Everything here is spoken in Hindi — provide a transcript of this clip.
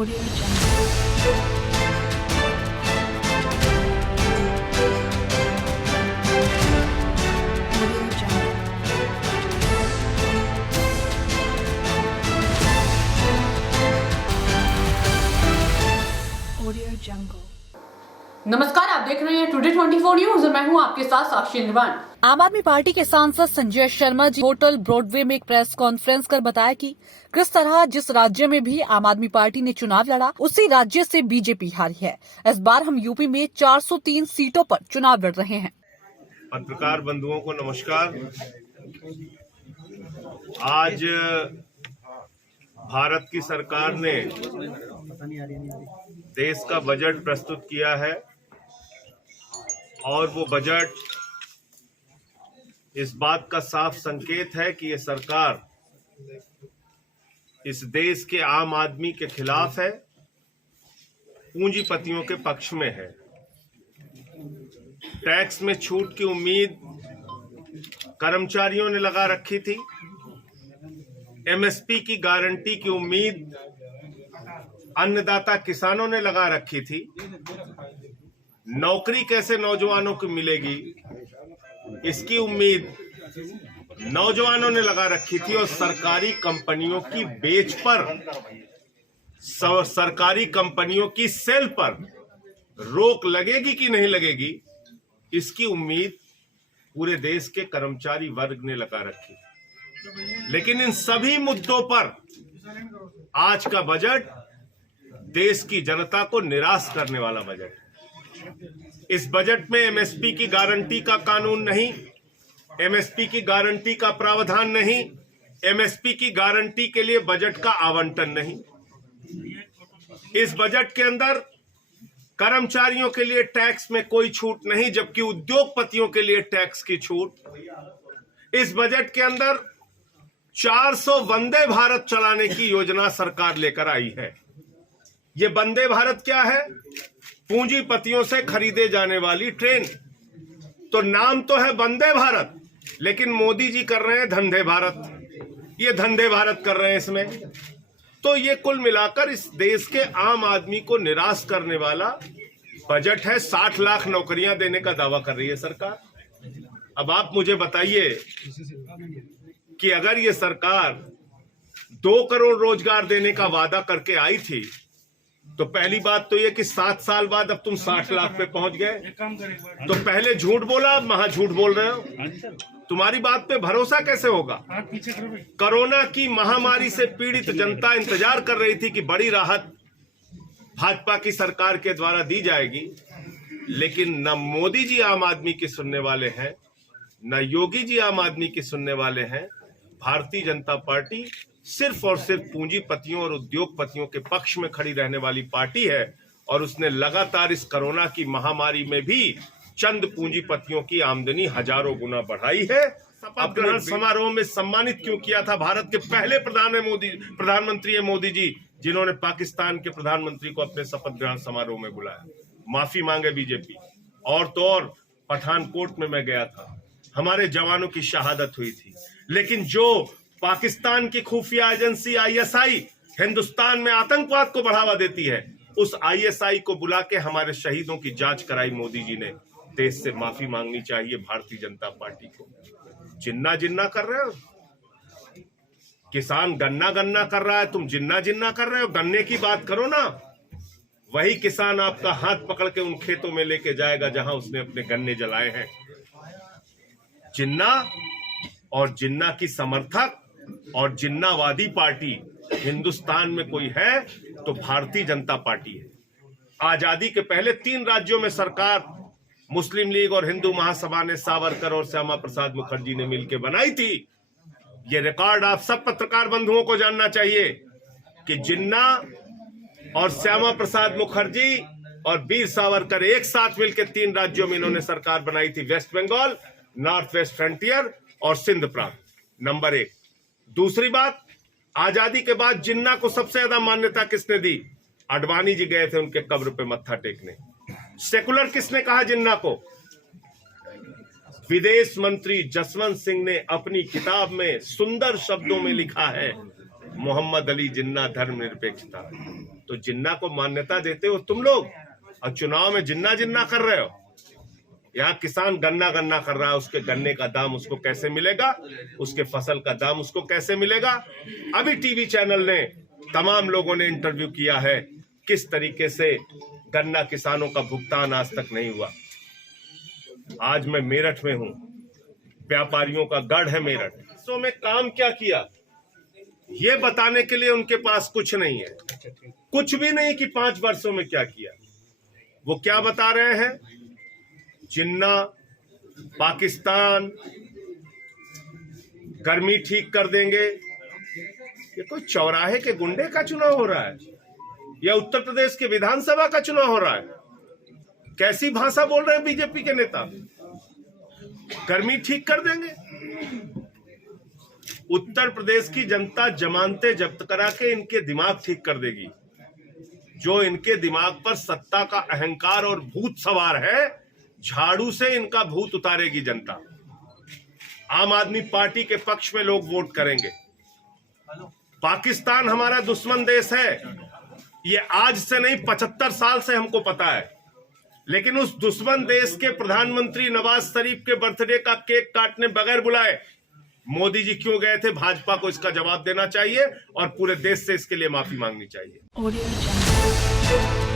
Audio Jungle. Audio Jungle. Audio Jungle. नमस्कार, आप देख रहे हैं टुडे 24 न्यूज और मैं हूं आपके साथ साक्षी निर्वाण। आम आदमी पार्टी के सांसद संजय शर्मा जी होटल ब्रॉडवे में एक प्रेस कॉन्फ्रेंस कर बताया कि किस तरह जिस राज्य में भी आम आदमी पार्टी ने चुनाव लड़ा उसी राज्य से बीजेपी हारी है। इस बार हम यूपी में 403 सीटों पर चुनाव लड़ रहे हैं। पत्रकार बंधुओं को नमस्कार। आज भारत की सरकार ने देश का बजट प्रस्तुत किया है और वो बजट इस बात का साफ संकेत है कि ये सरकार इस देश के आम आदमी के खिलाफ है, पूंजीपतियों के पक्ष में है। टैक्स में छूट की उम्मीद कर्मचारियों ने लगा रखी थी, एमएसपी की गारंटी की उम्मीद अन्नदाता किसानों ने लगा रखी थी, नौकरी कैसे नौजवानों को मिलेगी इसकी उम्मीद नौजवानों ने लगा रखी थी और सरकारी कंपनियों की बेच पर, सरकारी कंपनियों की सेल पर रोक लगेगी कि नहीं लगेगी इसकी उम्मीद पूरे देश के कर्मचारी वर्ग ने लगा रखी। लेकिन इन सभी मुद्दों पर आज का बजट देश की जनता को निराश करने वाला बजट है। इस बजट में एमएसपी की गारंटी का कानून नहीं, एमएसपी की गारंटी का प्रावधान नहीं, एमएसपी की गारंटी के लिए बजट का आवंटन नहीं। इस बजट के अंदर कर्मचारियों के लिए टैक्स में कोई छूट नहीं, जबकि उद्योगपतियों के लिए टैक्स की छूट। इस बजट के अंदर 400 वंदे भारत चलाने की योजना सरकार लेकर आई है। ये वंदे भारत क्या है? पूंजीपतियों से खरीदे जाने वाली ट्रेन। तो नाम तो है वंदे भारत, लेकिन मोदी जी कर रहे हैं धंधे भारत। ये धंधे भारत कर रहे हैं इसमें। तो ये कुल मिलाकर इस देश के आम आदमी को निराश करने वाला बजट है। 60 लाख नौकरियां देने का दावा कर रही है सरकार। अब आप मुझे बताइए कि अगर ये सरकार 2 करोड़ रोजगार देने का वादा करके आई थी, तो पहली बात तो ये कि 7 साल बाद अब तुम 60 लाख पे पहुंच गए। तो पहले झूठ बोला, अब महा झूठ बोल रहे हो। तुम्हारी बात पे भरोसा कैसे होगा? कोरोना की महामारी से पीड़ित जनता इंतजार कर रही थी कि बड़ी राहत भाजपा की सरकार के द्वारा दी जाएगी, लेकिन न मोदी जी आम आदमी की सुनने वाले हैं, न योगी जी आम आदमी की सुनने वाले हैं। भारतीय जनता पार्टी सिर्फ और सिर्फ पूंजीपतियों और उद्योगपतियों के पक्ष में खड़ी रहने वाली पार्टी है और उसने लगातार इस कोरोना की महामारी में भी चंद पूंजीपतियों की आमदनी हजारों गुना बढ़ाई है। शपथ ग्रहण समारोह में सम्मानित क्यों किया था? भारत के पहले प्रधानमंत्री है मोदी जी, जिन्होंने पाकिस्तान के प्रधानमंत्री को अपने शपथ ग्रहण समारोह में बुलाया। माफी मांगे बीजेपी। और तो और पठानकोट में मैं गया था, हमारे जवानों की शहादत हुई थी। लेकिन जो पाकिस्तान की खुफिया एजेंसी आईएसआई हिंदुस्तान में आतंकवाद को बढ़ावा देती है, उस आईएसआई को बुला के हमारे शहीदों की जांच कराई मोदी जी ने। देश से माफी मांगनी चाहिए भारतीय जनता पार्टी को। जिन्ना जिन्ना कर रहे हो, किसान गन्ना गन्ना कर रहा है, तुम जिन्ना जिन्ना कर रहे हो। गन्ने की बात करो ना, वही किसान आपका हाथ पकड़ के उन खेतों में लेके जाएगा जहां उसने अपने गन्ने जलाए हैं। जिन्ना और जिन्ना की समर्थक और जिन्नावादी पार्टी हिंदुस्तान में कोई है तो भारतीय जनता पार्टी है। आजादी के पहले 3 राज्यों में सरकार मुस्लिम लीग और हिंदू महासभा ने सावरकर और श्यामा प्रसाद मुखर्जी ने मिलकर बनाई थी। ये रिकॉर्ड आप सब पत्रकार बंधुओं को जानना चाहिए कि जिन्ना और श्यामा प्रसाद मुखर्जी और वीर सावरकर एक साथ मिलकर 3 राज्यों में इन्होंने सरकार बनाई थी। West Bengal, North West Frontier और सिंध प्रांत। नंबर 1। दूसरी बात, आजादी के बाद जिन्ना को सबसे ज्यादा मान्यता किसने दी? अडवाणी जी गए थे उनके कब्र पे मत्था टेकने। सेकुलर किसने कहा जिन्ना को? विदेश मंत्री जसवंत सिंह ने अपनी किताब में सुंदर शब्दों में लिखा है, मोहम्मद अली जिन्ना धर्मनिरपेक्षता। तो जिन्ना को मान्यता देते हो तुम लोग, और चुनाव में जिन्ना जिन्ना कर रहे हो। यहाँ किसान गन्ना गन्ना कर रहा है, उसके गन्ने का दाम उसको कैसे मिलेगा, उसके फसल का दाम उसको कैसे मिलेगा। अभी टीवी चैनल ने, तमाम लोगों ने इंटरव्यू किया है किस तरीके से गन्ना किसानों का भुगतान आज तक नहीं हुआ। आज मैं मेरठ में हूं, व्यापारियों का गढ़ है मेरठ। सो में काम क्या किया ये बताने के लिए उनके पास कुछ नहीं है, कुछ भी नहीं कि 5 वर्षों में क्या किया। वो क्या बता रहे हैं, जिन्ना, पाकिस्तान, गर्मी ठीक कर देंगे। ये कोई चौराहे के गुंडे का चुनाव हो रहा है या उत्तर प्रदेश के विधानसभा का चुनाव हो रहा है? कैसी भाषा बोल रहे हैं बीजेपी के नेता, गर्मी ठीक कर देंगे। उत्तर प्रदेश की जनता जमानतें जब्त करा के इनके दिमाग ठीक कर देगी। जो इनके दिमाग पर सत्ता का अहंकार और भूत सवार है, झाड़ू से इनका भूत उतारेगी जनता। आम आदमी पार्टी के पक्ष में लोग वोट करेंगे। पाकिस्तान हमारा दुश्मन देश है, ये आज से नहीं 75 साल से हमको पता है। लेकिन उस दुश्मन देश के प्रधानमंत्री नवाज शरीफ के बर्थडे का केक काटने बगैर बुलाए मोदी जी क्यों गए थे? भाजपा को इसका जवाब देना चाहिए और पूरे देश से इसके लिए माफी मांगनी चाहिए। Audio Jungle.